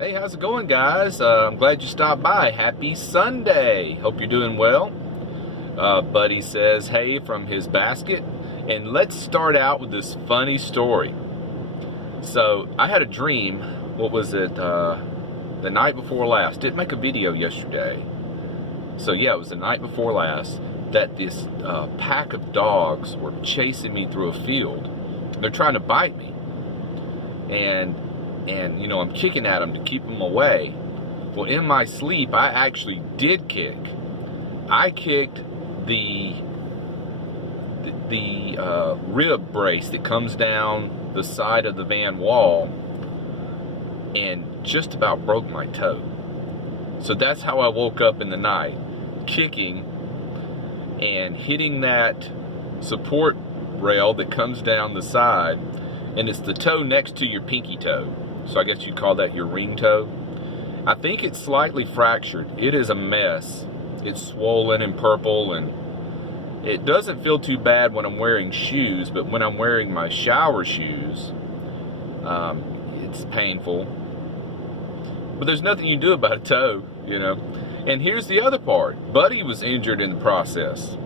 Hey, how's it going, guys? I'm glad you stopped by. Happy Sunday. Hope you're doing well. Buddy says hey from his basket. And let's start out with this funny story. So, I had a dream, what was it, the night before last. Didn't make a video yesterday. So yeah, it was the night before last that this pack of dogs were chasing me through a field. They're trying to bite me. And you know, I'm kicking at them to keep them away. Well, in my sleep, I actually did kick. I kicked the rib brace that comes down the side of the van wall and just about broke my toe. So that's how I woke up in the night, kicking and hitting that support rail that comes down the side, and it's the toe next to your pinky toe. So I guess you'd call that your ring toe. I think it's slightly fractured. It is a mess. It's swollen and purple, and it doesn't feel too bad when I'm wearing shoes, but when I'm wearing my shower shoes, it's painful. But there's nothing you can do about a toe, you know. And here's the other part. Buddy was injured in the process.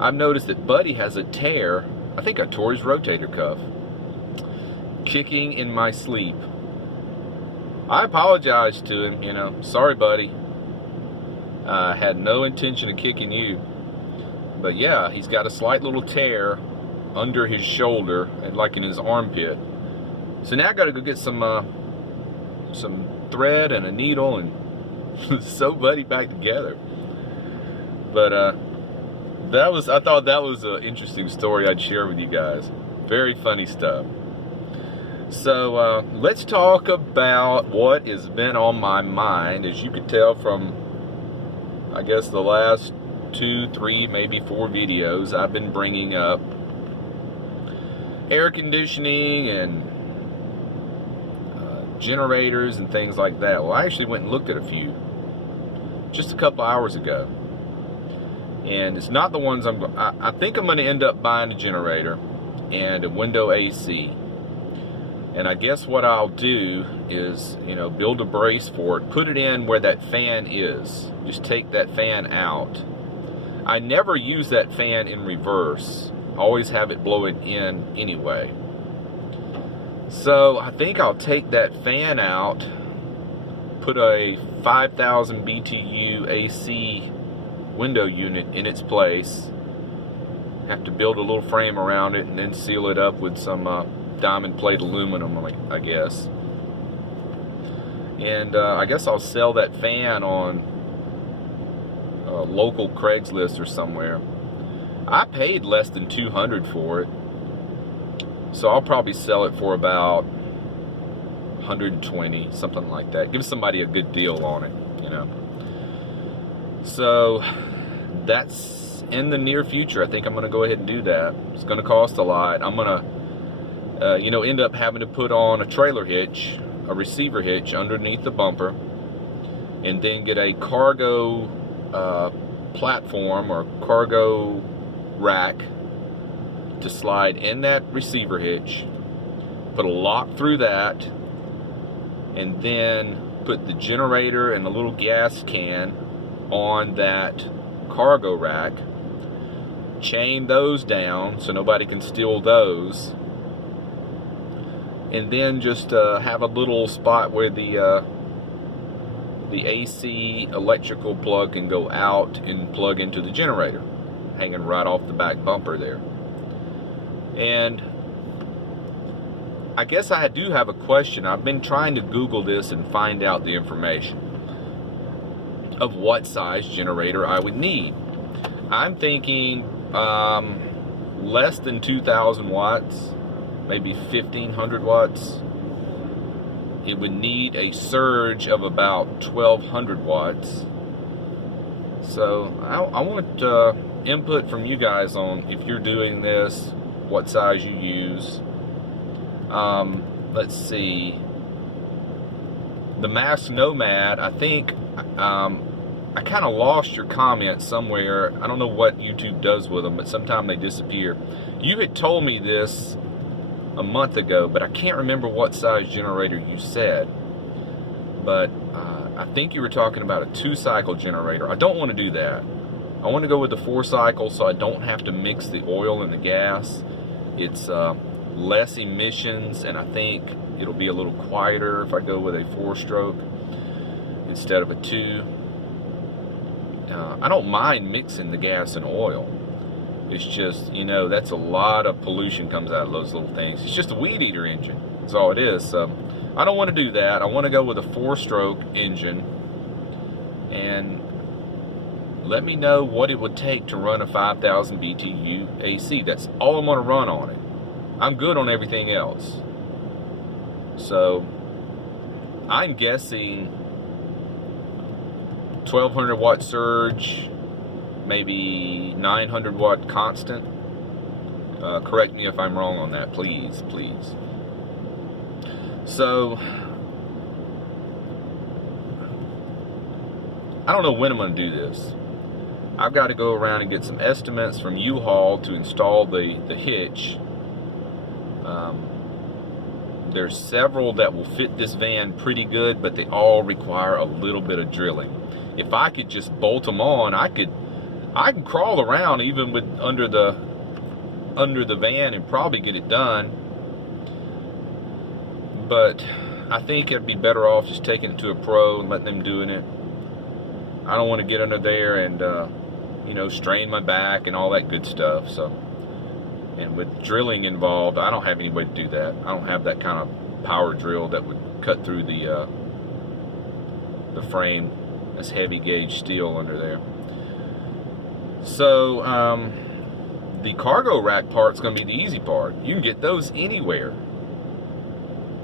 I've noticed that Buddy has a tear. I think I tore his rotator cuff. Kicking in my sleep. I apologized to him, you know. Sorry, buddy. I had no intention of kicking you. But yeah, he's got a slight little tear under his shoulder, and like in his armpit. So now I gotta go get some thread and a needle and sew Buddy back together. But I thought that was an interesting story I'd share with you guys. Very funny stuff. So let's talk about what has been on my mind. As you could tell from, I guess, the last 2, 3, maybe 4 videos, I've been bringing up air conditioning and generators and things like that. Well, I actually went and looked at a few just a couple hours ago, and it's not the ones I think I'm going to end up buying a generator and a window AC. And I guess what I'll do is, you know, build a brace for it, put it in where that fan is. Just take that fan out. I never use that fan in reverse. I always have it blowing in anyway. So I think I'll take that fan out, put a 5,000 BTU AC window unit in its place. Have to build a little frame around it and then seal it up with some diamond plate aluminum, I guess. And I guess I'll sell that fan on local Craigslist or somewhere. I paid less than $200 for it, so I'll probably sell it for about $120, something like that. Give somebody a good deal on it, you know. So that's in the near future. I think I'm going to go ahead and do that. It's going to cost a lot. I'm going to you know, end up having to put on a trailer hitch, a receiver hitch underneath the bumper, and then get a cargo platform or cargo rack to slide in that receiver hitch, put a lock through that, and then put the generator and the little gas can on that cargo rack, chain those down so nobody can steal those, and then just have a little spot where the AC electrical plug can go out and plug into the generator, hanging right off the back bumper there. And I guess I do have a question. I've been trying to Google this and find out the information of what size generator I would need. I'm thinking less than 2,000 watts. Maybe 1,500 watts. It would need a surge of about 1,200 watts. So I want input from you guys on if you're doing this, what size you use. Let's see. The Masked Nomad, I think I kind of lost your comment somewhere. I don't know what YouTube does with them, but sometimes they disappear. You had told me this a month ago, but I can't remember what size generator you said. but I think you were talking about a 2-cycle generator. I don't want to do that. I want to go with the 4-cycle so I don't have to mix the oil and the gas. It's less emissions, and I think it'll be a little quieter if I go with a 4-stroke instead of a 2. I don't mind mixing the gas and oil. It's just, you know, that's a lot of pollution comes out of those little things. It's just a weed eater engine. That's all it is. So I don't want to do that. I want to go with a 4-stroke engine. And let me know what it would take to run a 5,000 BTU AC. That's all I'm going to run on it. I'm good on everything else. So I'm guessing 1200 watt surge, maybe 900 watt constant. Correct me if I'm wrong on that, please, please. So I don't know when I'm going to do this. I've got to go around and get some estimates from U-Haul to install the hitch. There's several that will fit this van pretty good, but they all require a little bit of drilling. If I could just bolt them on, I can crawl around even with under the van and probably get it done. But I think it'd be better off just taking it to a pro and letting them doing it. I don't want to get under there and you know, strain my back and all that good stuff. So, and with drilling involved, I don't have any way to do that. I don't have that kind of power drill that would cut through the frame. That's heavy gauge steel under there. So the cargo rack part's going to be the easy part. You can get those anywhere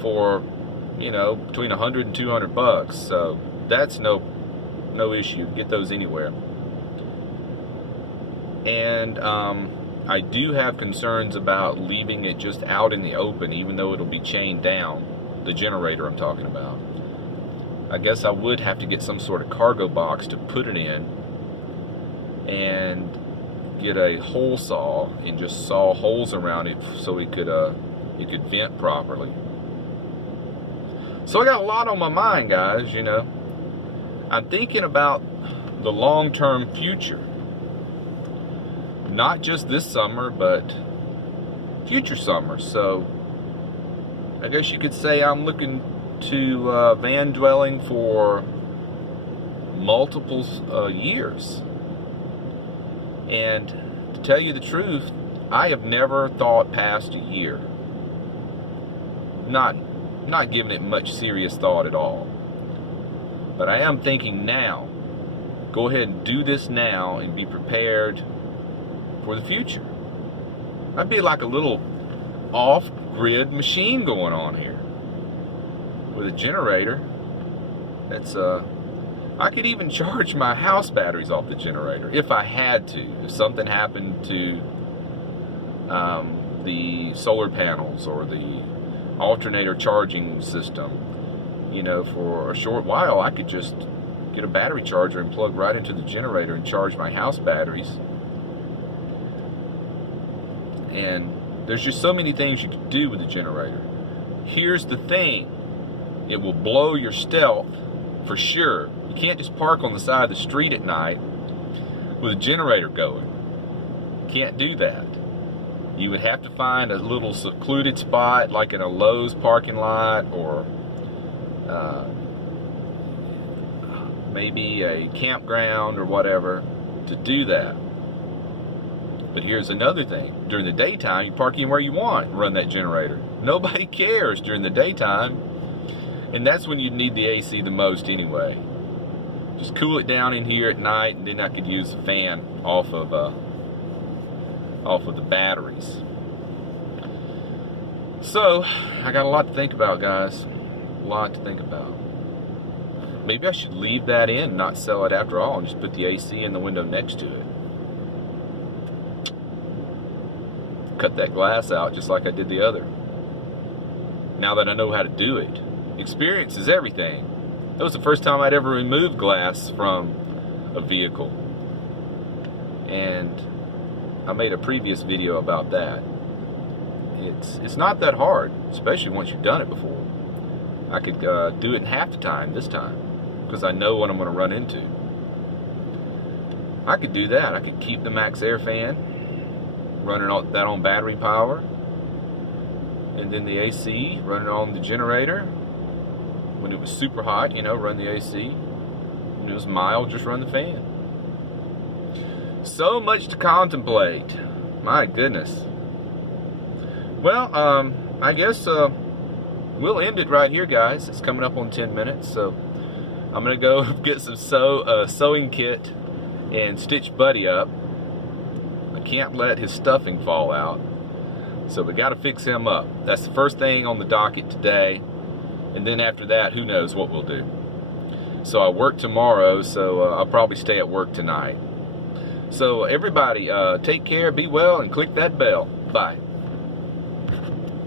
for, you know, between 100 and 200 bucks. So that's no issue. Get those anywhere. And I do have concerns about leaving it just out in the open, even though it'll be chained down, the generator I'm talking about. I guess I would have to get some sort of cargo box to put it in and get a hole saw and just saw holes around it so it could vent properly. So I got a lot on my mind, guys, you know. I'm thinking about the long-term future. Not just this summer, but future summers. So I guess you could say I'm looking to van dwelling for multiple years. And to tell you the truth, I have never thought past a year. Not giving it much serious thought at all. But I am thinking now. Go ahead and do this now and be prepared for the future. I'd be like a little off-grid machine going on here with a generator. That's I could even charge my house batteries off the generator if I had to. If something happened to the solar panels or the alternator charging system, you know, for a short while, I could just get a battery charger and plug right into the generator and charge my house batteries. And there's just so many things you can do with the generator. Here's the thing. It will blow your stealth for sure. You can't just park on the side of the street at night with a generator going. Can't do that. You would have to find a little secluded spot like in a Lowe's parking lot or maybe a campground or whatever to do that. But here's another thing. During the daytime, you park anywhere you want and run that generator. Nobody cares during the daytime. And that's when you need the AC the most anyway. Just cool it down in here at night, and then I could use the fan off of the batteries. So, I got a lot to think about, guys. A lot to think about. Maybe I should leave that in, not sell it after all, and just put the AC in the window next to it. Cut that glass out just like I did the other. Now that I know how to do it. Experience is everything. That was the first time I'd ever removed glass from a vehicle. And I made a previous video about that. It's not that hard, especially once you've done it before. I could do it in half the time this time, because I know what I'm going to run into. I could do that. I could keep the max air fan, running that on battery power, and then the AC, running on the generator. When it was super hot, you know, run the AC. When it was mild, just run the fan. So much to contemplate. My goodness. Well, I guess we'll end it right here, guys. It's coming up on 10 minutes, so I'm gonna go get some sewing kit and stitch Buddy up. I can't let his stuffing fall out, so we got to fix him up. That's the first thing on the docket today, and then after that, who knows what we'll do. So I work tomorrow, so I'll probably stay at work tonight. So everybody, take care, be well, and click that bell. Bye.